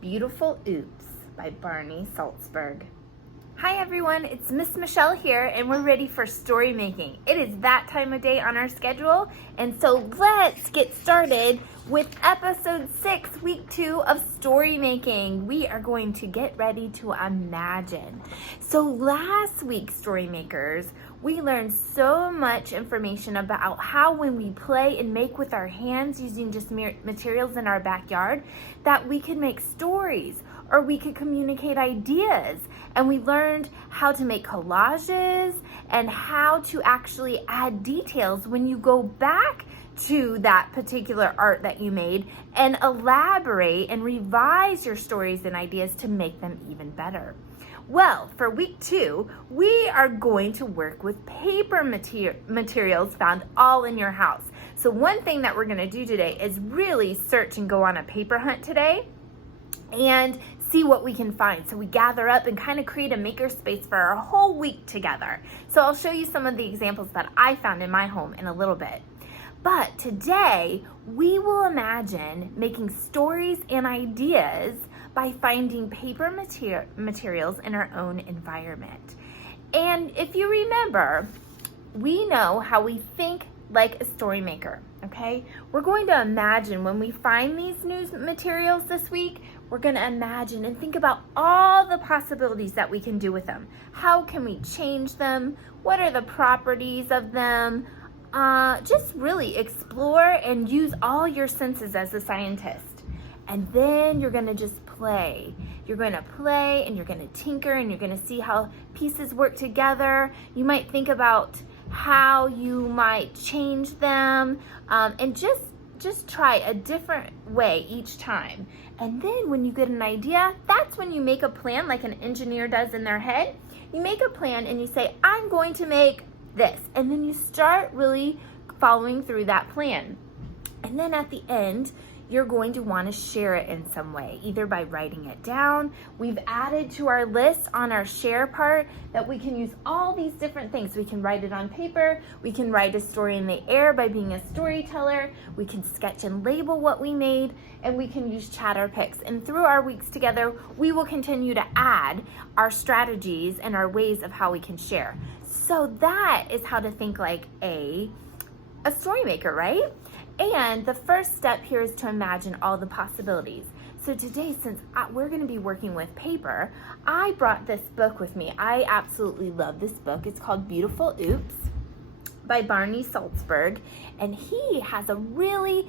Beautiful Oops by Barney Salzberg. Hi everyone, it's Miss Michelle here and we're ready for story making. It is that time of day on our schedule, and so let's get started with episode 6, week 2 of story making. We are going to get ready to imagine. So last week, story makers, we learned so much information about how when we play and make with our hands using just materials in our backyard, that we can make stories or we could communicate ideas. And we learned how to make collages and how to actually add details when you go back to that particular art that you made and elaborate and revise your stories and ideas to make them even better. Well, for week 2, we are going to work with paper materials found all in your house. So one thing that we're going to do today is really search and go on a paper hunt today and see what we can find. So we gather up and kind of create a maker space for our whole week together. So I'll show you some of the examples that I found in my home in a little bit. But today we will imagine making stories and ideas by finding paper materials in our own environment. And if you remember, we know how we think like a story maker, okay? We're going to imagine when we find these new materials this week, we're going to imagine and think about all the possibilities that we can do with them. How can we change them? What are the properties of them? Just really explore and use all your senses as a scientist. And then you're going to just play. You're going to play and you're going to tinker and you're going to see how pieces work together. You might think about how you might change them, and just try a different way each time. And then when you get an idea, that's when you make a plan like an engineer does in their head. You make a plan and you say, I'm going to make this. And then you start really following through that plan. And then at the end, you're going to want to share it in some way, either by writing it down. We've added to our list on our share part that we can use all these different things. We can write it on paper. We can write a story in the air by being a storyteller. We can sketch and label what we made, and we can use chatter picks. And through our weeks together, we will continue to add our strategies and our ways of how we can share. So that is how to think like a story maker, right? And the first step here is to imagine all the possibilities. So today, since we're going to be working with paper, I brought this book with me. I absolutely love this book. It's called Beautiful Oops by Barney Salzberg. And he has a really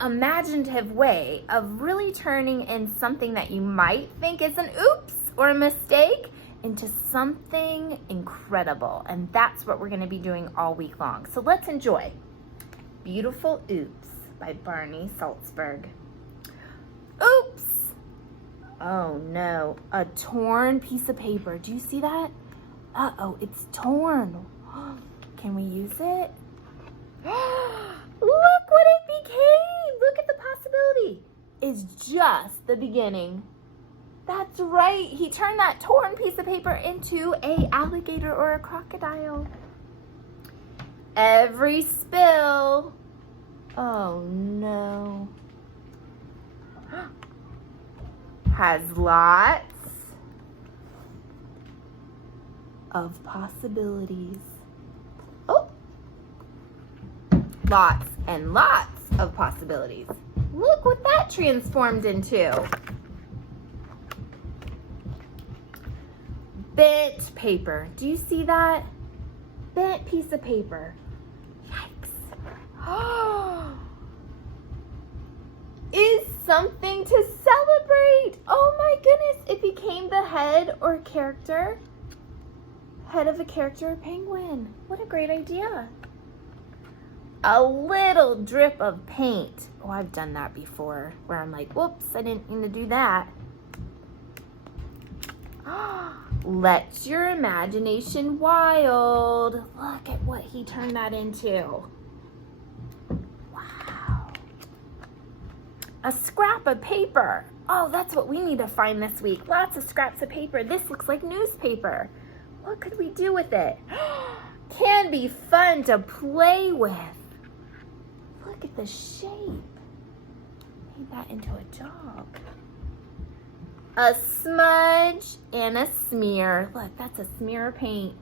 imaginative way of really turning in something that you might think is an oops or a mistake into something incredible. And that's what we're going to be doing all week long. So let's enjoy Beautiful Oops by Barney Salzberg. Oops! Oh no, a torn piece of paper. Do you see that? Uh-oh, it's torn. Can we use it? Look what it became! Look at the possibility. It's just the beginning. That's right, he turned that torn piece of paper into an alligator or a crocodile. Every spill, oh no, has lots of possibilities. Oh, lots and lots of possibilities. Look what that transformed into. Bent paper. Do you see that? Bent piece of paper. Yikes. Is something to celebrate. Oh my goodness. It became the head or character. Head of a character or penguin. What a great idea. A little drip of paint. Oh, I've done that before where I'm like, whoops, I didn't mean to do that. Let your imagination wild. Look at what he turned that into. Wow. A scrap of paper. Oh, that's what we need to find this week. Lots of scraps of paper. This looks like newspaper. What could we do with it? Can be fun to play with. Look at the shape. Made that into a dog. a smudge, and a smear. Look, that's a smear of paint.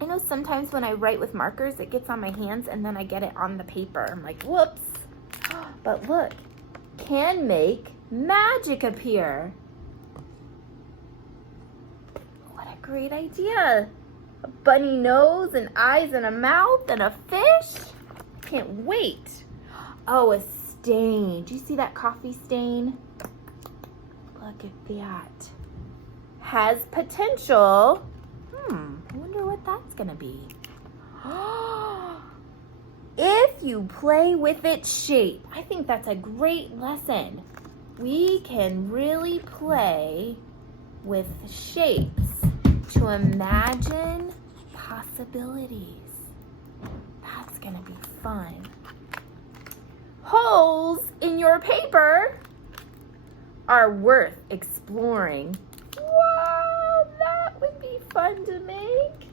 I know sometimes when I write with markers, it gets on my hands and then I get it on the paper. I'm like, whoops. But look, can make magic appear. What a great idea. A bunny nose and eyes and a mouth and a fish. Can't wait. Oh, a stain. Do you see that coffee stain? Look at that. Has potential. I wonder what that's gonna be. If you play with its shape. I think that's a great lesson. We can really play with shapes to imagine possibilities. That's gonna be fun. Holes in your paper are worth exploring. Wow, that would be fun to make.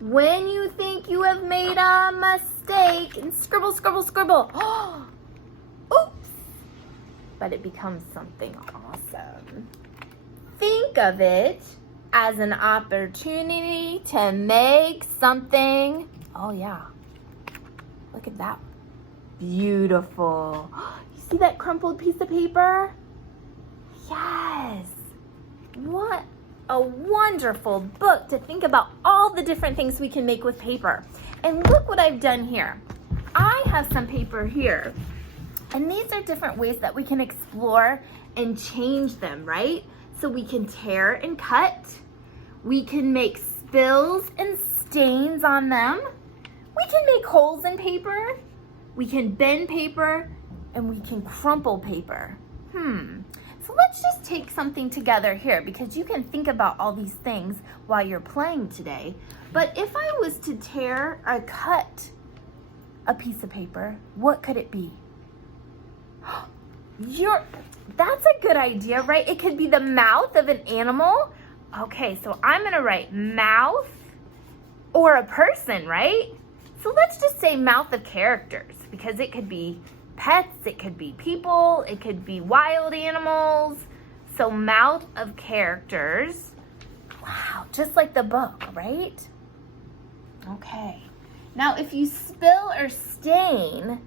When you think you have made a mistake, and scribble, scribble, scribble. Oops. But it becomes something awesome. Think of it as an opportunity to make something. Oh yeah. Look at that. Beautiful. You see that crumpled piece of paper? Yes. What a wonderful book to think about all the different things we can make with paper. And look what I've done here. I have some paper here. And these are different ways that we can explore and change them, right? So we can tear and cut. We can make spills and stains on them. We can make holes in paper. We can bend paper, and we can crumple paper. So let's just take something together here, because you can think about all these things while you're playing today. But if I was to tear or cut a piece of paper, what could it be? That's a good idea, right? It could be the mouth of an animal. Okay, so I'm gonna write mouth or a person, right? So let's just say mouth of characters, because it could be pets, it could be people, it could be wild animals. So mouth of characters. Wow, just like the book, right? Okay. Now if you spill or stain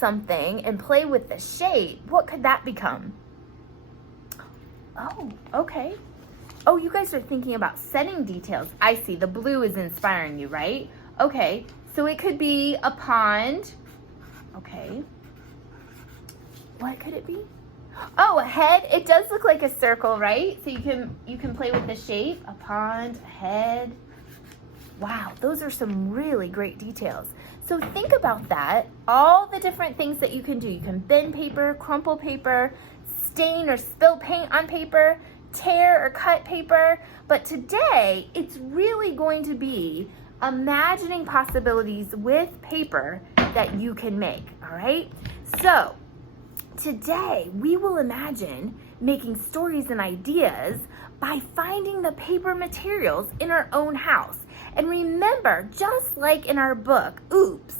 something and play with the shape, what could that become? Oh, okay. Oh, you guys are thinking about setting details. I see, the blue is inspiring you, right? Okay, so it could be a pond. Okay. What could it be? Oh, a head. It does look like a circle, right? So you can play with the shape. A pond, a head. Wow, those are some really great details. So think about that. All the different things that you can do. You can bend paper, crumple paper, stain or spill paint on paper, tear or cut paper. But today, it's really going to be imagining possibilities with paper that you can make, all right? So today, we will imagine making stories and ideas by finding the paper materials in our own house. And remember, just like in our book, Oops,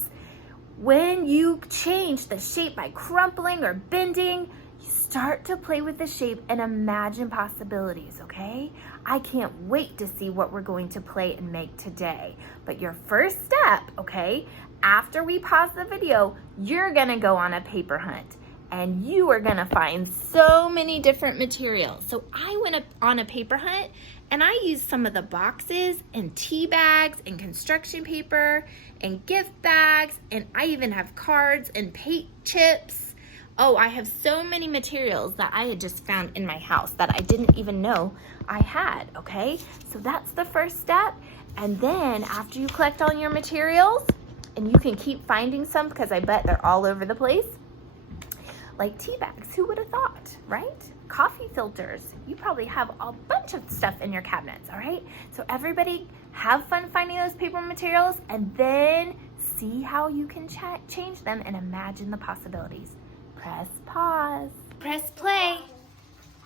when you change the shape by crumpling or bending, you start to play with the shape and imagine possibilities, okay? I can't wait to see what we're going to play and make today. But your first step, okay, after we pause the video, you're gonna go on a paper hunt. And you are gonna find so many different materials. So I went on a paper hunt and I used some of the boxes and tea bags and construction paper and gift bags, and I even have cards and paint chips. Oh, I have so many materials that I had just found in my house that I didn't even know I had, okay? So that's the first step. And then after you collect all your materials, and you can keep finding some because I bet they're all over the place, like tea bags, who would have thought, right? Coffee filters, you probably have a bunch of stuff in your cabinets, all right? So everybody have fun finding those paper materials and then see how you can change them and imagine the possibilities. Press pause. Press play.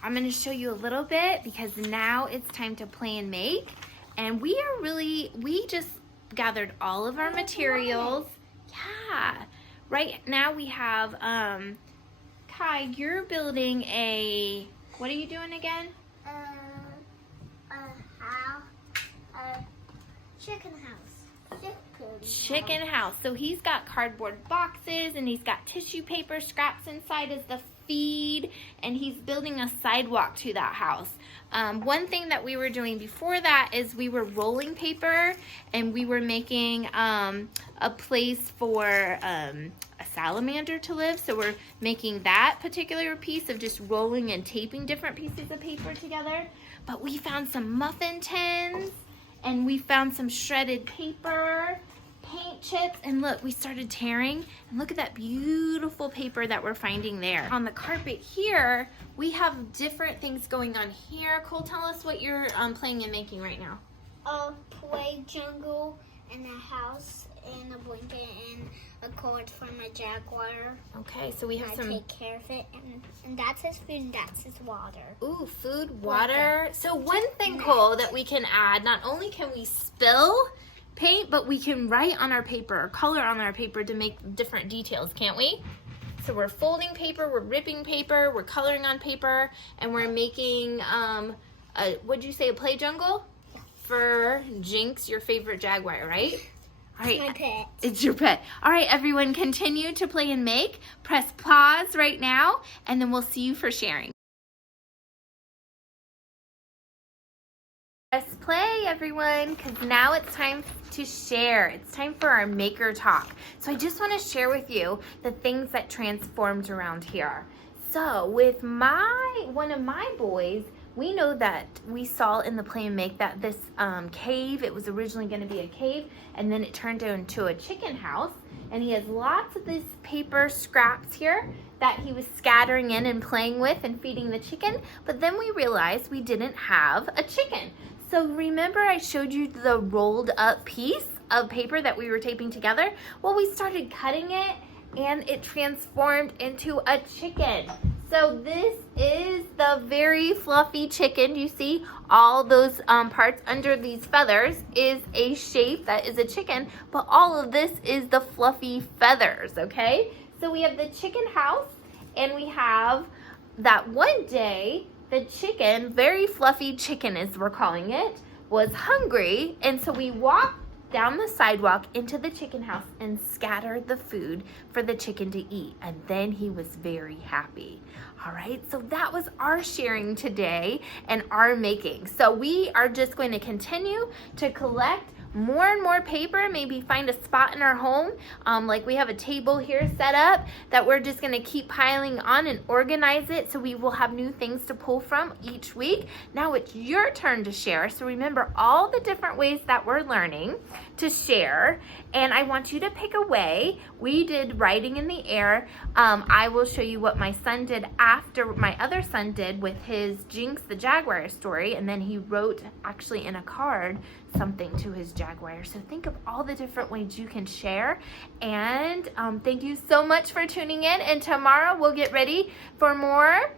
I'm gonna show you a little bit because now it's time to play and make. And we just gathered all of our materials. Yeah, right now we have, Ty, you're building a, what are you doing again? Chicken house. Chicken house. So he's got cardboard boxes and he's got tissue paper scraps inside as the feed, and he's building a sidewalk to that house. One thing that we were doing before that is we were rolling paper and we were making a place for a salamander to live. So we're making that particular piece of just rolling and taping different pieces of paper together. But we found some muffin tins and we found some shredded paper, paint chips, and look, we started tearing, and look at that beautiful paper that we're finding there. On the carpet here, we have different things going on here. Cole, tell us what you're playing and making right now. Play jungle and a house and a blanket and a cord for my jaguar. Okay, so we have some... I take care of it, and that's his food and that's his water. Ooh, food, water. So one thing, Cole, that we can add, not only can we spill paint, but we can write on our paper or color on our paper to make different details, can't we? So we're folding paper, we're ripping paper, we're coloring on paper, and we're making, what'd you say, a play jungle? Yeah. For Jinx, your favorite jaguar, right? All right. My pet. It's your pet. All right, everyone, continue to play and make. Press pause right now, and then we'll see you for sharing. Press play, everyone, because now it's time to share. It's time for our maker talk. So I just want to share with you the things that transformed around here. So with one of my boys, we know that we saw in the play and make that this cave, it was originally going to be a cave, and then it turned into a chicken house. And he has lots of these paper scraps here that he was scattering in and playing with and feeding the chicken. But then we realized we didn't have a chicken. So remember I showed you the rolled up piece of paper that we were taping together? Well, we started cutting it and it transformed into a chicken. So this is the very fluffy chicken. You see all those parts under these feathers is a shape that is a chicken, but all of this is the fluffy feathers, okay? So we have the chicken house, and we have that one day the chicken, very fluffy chicken as we're calling it, was hungry, and so we walked down the sidewalk into the chicken house and scattered the food for the chicken to eat, and then he was very happy. All right, so that was our sharing today and our making. So we are just going to continue to collect more and more paper, maybe find a spot in our home, like we have a table here set up that we're just gonna keep piling on and organize it so we will have new things to pull from each week. Now it's your turn to share, so remember all the different ways that we're learning to share, and I want you to pick a way. We did writing in the air. I will show you what my son did after my other son did with his Jinx the Jaguar story, and then he wrote actually in a card something to his jaguar. So think of all the different ways you can share, and thank you so much for tuning in, and tomorrow we'll get ready for more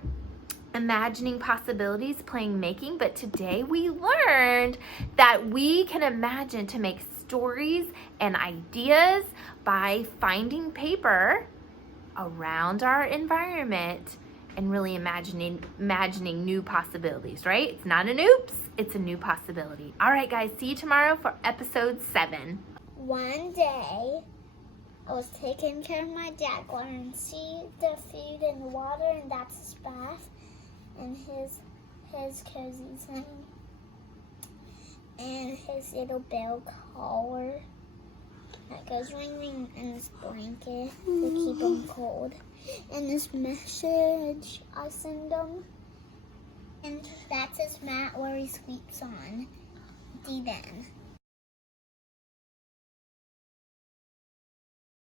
imagining possibilities, playing making. But today we learned that we can imagine to make stories and ideas by finding paper around our environment and really imagining new possibilities, right? It's not an oops, it's a new possibility. All right, guys, see you tomorrow for episode 7. One day, I was taking care of my jaguar and see the food and the water, and that's his bath and his cozy thing and his little bell collar that goes ring ring in his blanket to keep him cold. And this message I send him, and that's his mat where he sleeps on. The then.